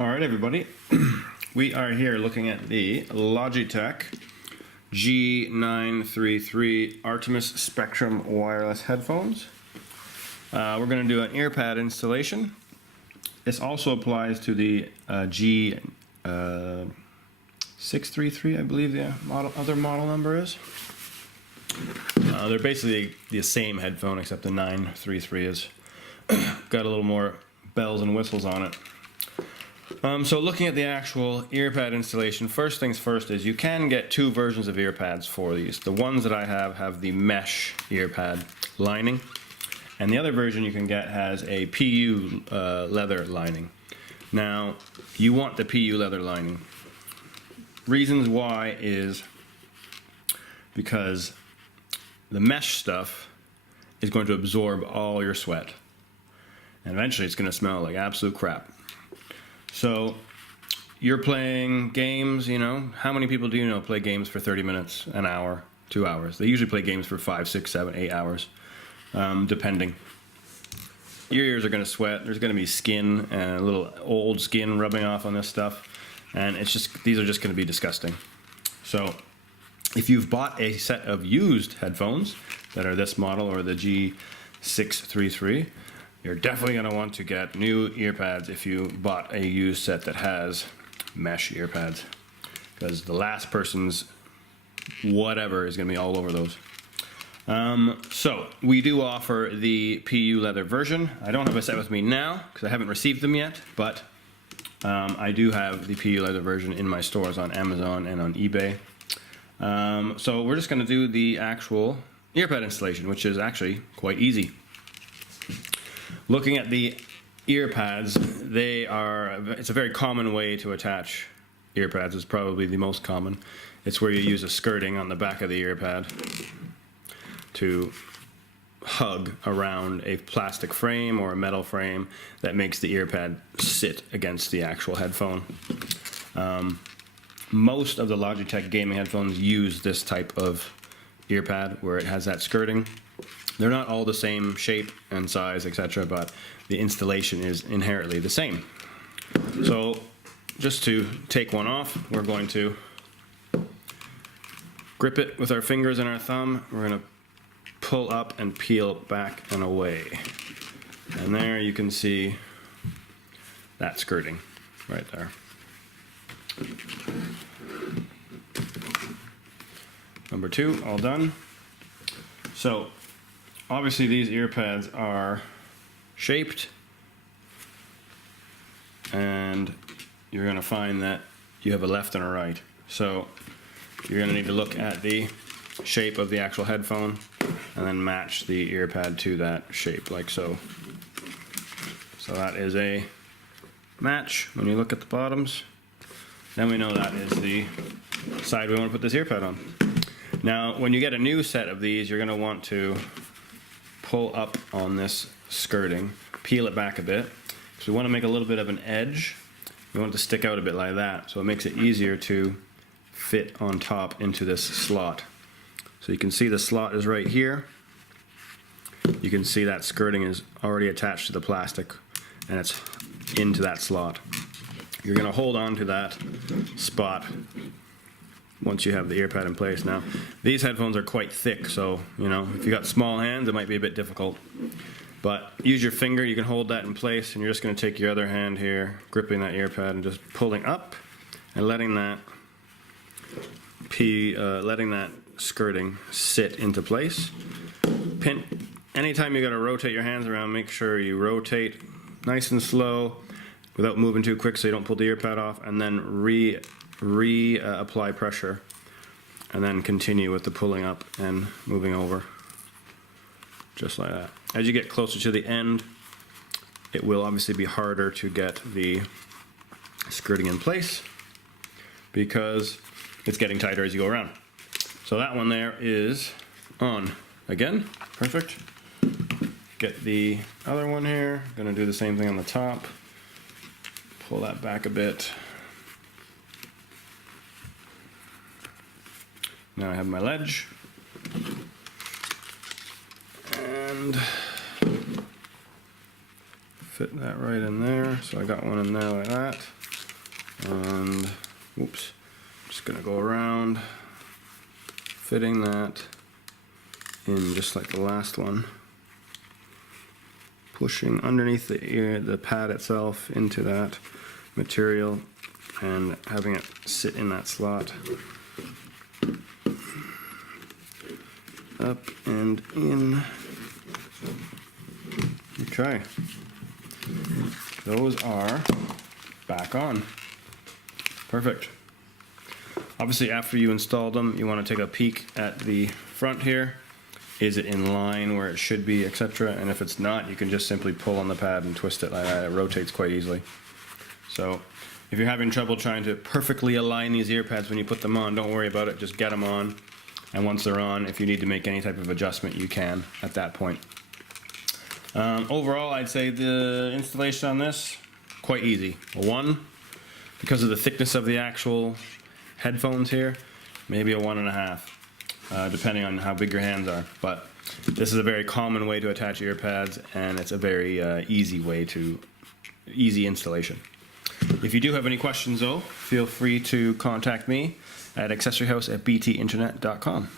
All right, everybody. We are here looking at the Logitech G933 Artemis Spectrum wireless headphones. We're going to do an ear pad installation. This also applies to the G633, I believe the other model number is. They're basically the same headphone, except the 933 is got a little more bells and whistles on it. So looking at the actual ear pad installation, first things first is you can get two versions of ear pads for these. The ones that I have the mesh ear pad lining, and the other version you can get has a PU leather lining. Now, you want the PU leather lining. Reasons why is because the mesh stuff is going to absorb all your sweat, and eventually it's going to smell like absolute crap. So you're playing games, you know, how many people do you know play games for 30 minutes, an hour, 2 hours? They usually play games for 5, 6, 7, 8 hours, depending. Your ears are going to sweat, there's going to be skin and a little old skin rubbing off on this stuff, and it's just, these are just going to be disgusting. So if you've bought a set of used headphones that are this model or the G633, you're definitely going to want to get new ear pads if you bought a used set that has mesh ear pads, because the last person's whatever is going to be all over those. So we do offer the PU leather version. I don't have a set with me now because I haven't received them yet, but I do have the PU leather version in my stores on Amazon and on eBay. So we're just going to do the actual ear pad installation, which is actually quite easy. Looking at the ear pads, it's a very common way to attach ear pads. It's probably the most common. It's where you use a skirting on the back of the ear pad to hug around a plastic frame or a metal frame that makes the ear pad sit against the actual headphone. Most of the Logitech gaming headphones use this type of ear pad where it has that skirting. They're not all the same shape and size, etc., but the installation is inherently the same. So just to take one off, we're going to grip it with our fingers and our thumb. We're going to pull up and peel back and away. And there you can see that skirting right there. Number two, all done. So obviously these ear pads are shaped, and you're going to find that you have a left and a right. So you're going to need to look at the shape of the actual headphone and then match the ear pad to that shape, like so. So that is a match when you look at the bottoms. Then we know that is the side we want to put this ear pad on. Now, when you get a new set of these, you're going to want to pull up on this skirting, peel it back a bit, because we want to make a little bit of an edge. We want it to stick out a bit like that, so it makes it easier to fit on top into this slot. So you can see the slot is right here. You can see that skirting is already attached to the plastic, and it's into that slot. You're going to hold on to that spot once you have the ear pad in place. Now, these headphones are quite thick, so, you know, if you got small hands, it might be a bit difficult. But use your finger, you can hold that in place, and you're just going to take your other hand here, gripping that ear pad and just pulling up and letting that skirting sit into place. Anytime you got to rotate your hands around, make sure you rotate nice and slow without moving too quick so you don't pull the ear pad off, and then apply pressure, and then continue with the pulling up and moving over, just like that. As you get closer to the end, it will obviously be harder to get the skirting in place because it's getting tighter as you go around. So that one there is on again. Perfect. Get the other one here. Gonna do the same thing on the top. Pull that back a bit. Now I have my ledge, and fit that right in there. So I got one in there like that. And, oops, just gonna go around, fitting that in just like the last one. Pushing underneath the ear, the pad itself into that material and having it sit in that slot. Up and in. Okay. Those are back on. Perfect. Obviously, after you installed them, you want to take a peek at the front here. Is it in line where it should be, etc.? And if it's not, you can just simply pull on the pad and twist it like that. It rotates quite easily. So if you're having trouble trying to perfectly align these ear pads when you put them on, don't worry about it. Just get them on. And once they're on, if you need to make any type of adjustment, you can at that point. Overall, I'd say the installation on this, quite easy. One, because of the thickness of the actual headphones here, maybe a 1.5, depending on how big your hands are. But this is a very common way to attach ear pads, and it's a very easy installation. If you do have any questions though, feel free to contact me at accessoryhouse@btinternet.com.